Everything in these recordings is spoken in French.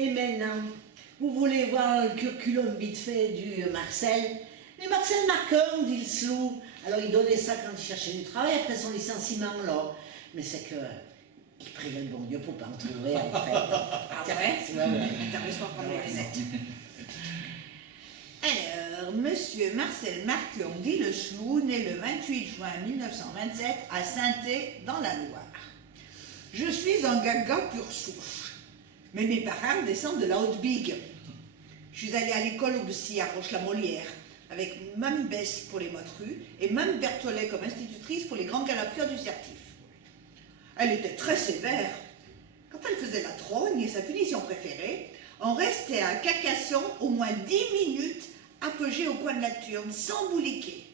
Et maintenant, vous voulez voir le curriculum vite fait du Marcel? Mais Marcel Marcon, dit le slou. Alors il donnait ça quand il cherchait du travail après son licenciement, là. Mais c'est que il priait le bon Dieu pour pas en trouver, en fait. Ah ouais? Attends, laisse-moi prendre mes lunettes. Alors, monsieur Marcel Marcon, dit le Slou, né le 28 juin 1927 à Sainté, dans la Loire. Je suis un gaga pur souche, mais mes parents descendent de la Haute-Bigue. Je suis allée à l'école au Bussy à Roche-la-Molière, avec Mme Besse pour les motrus et Mme Berthollet comme institutrice pour les grands galopiers du Certif. Elle était très sévère. Quand elle faisait la trogne et sa punition préférée, on restait à Carcassonne au moins 10 minutes apogée au coin de la turne, sans bouliquer.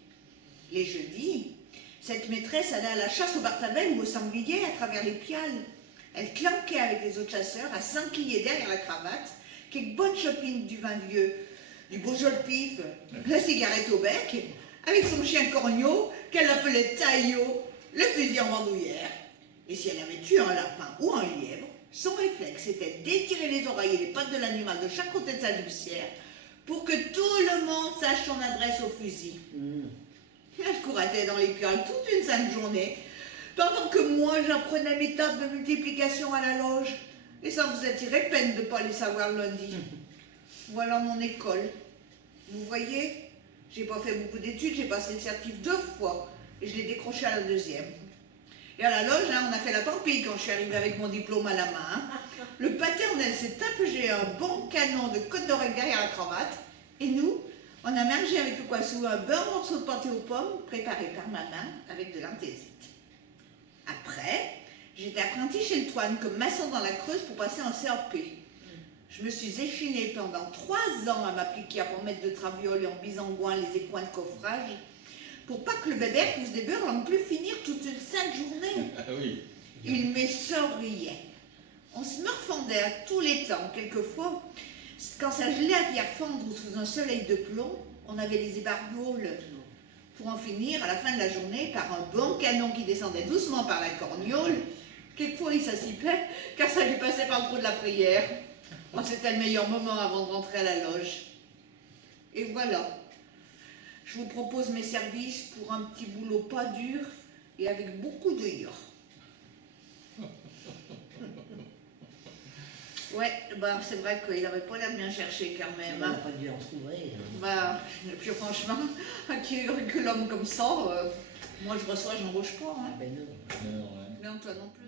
Les jeudis, cette maîtresse allait à la chasse au bartavel ou au sanglier à travers les piales. Elle clanquait avec les autres chasseurs à s'enquiller derrière la cravate, quelques bonnes chopines du vin vieux, du beau pif, la cigarette au bec, avec son chien corneau qu'elle appelait Taillot, le fusil en bandoulière. Et si elle avait tué un lapin ou un lièvre, son réflexe était d'étirer les oreilles et les pattes de l'animal de chaque côté de sa doucière pour que tout le monde sache son adresse au fusil. Elle courattait dans les piales toute une sainte journée, pendant que moi j'apprenais mes tables de multiplication à la loge, et ça me faisait tirer peine de ne pas les savoir le lundi. Voilà mon école. Vous voyez, j'ai pas fait beaucoup d'études, j'ai passé le certif 2 fois, et je l'ai décroché à la 2e. Et à la loge, hein, on a fait la pampille quand je suis arrivée avec mon diplôme à la main. Hein. Le paternel s'est tapé un bon canon de côte d'oreille derrière la cravate. Et nous, on a mangé avec le poisson un bon morceau de pâté aux pommes préparé par ma main avec de l'anthésite. Après, j'étais apprentie chez le Toine comme maçon dans la Creuse pour passer en CAP. Je me suis échinée pendant 3 ans à m'appliquer à remettre de traviole et en bisangouin les écoins de coffrage pour pas que le bébé pousse des beurres n'en plus finir toute une sainte journée. Ah oui. Il me souriait. On se morfondait à tous les temps. Quelquefois, quand ça gelait à pierre fendre ou sous un soleil de plomb, on avait les ébargoules pour en finir à la fin de la journée par un bon canon qui descendait doucement par la corniole. Quelquefois, il s'assipait car ça lui passait par le trou de la prière. Moi, c'était le meilleur moment avant de rentrer à la loge. Et voilà. Je vous propose mes services pour un petit boulot pas dur et avec beaucoup de yor. Ouais, bah c'est vrai qu'il n'avait pas l'air de bien chercher quand même. Il n'a pas dû en trouver. Bah, et puis franchement, un curriculum comme ça, moi je reçois, j'embauche pas. Hein. Ben non. Non, ouais. Non, toi non plus.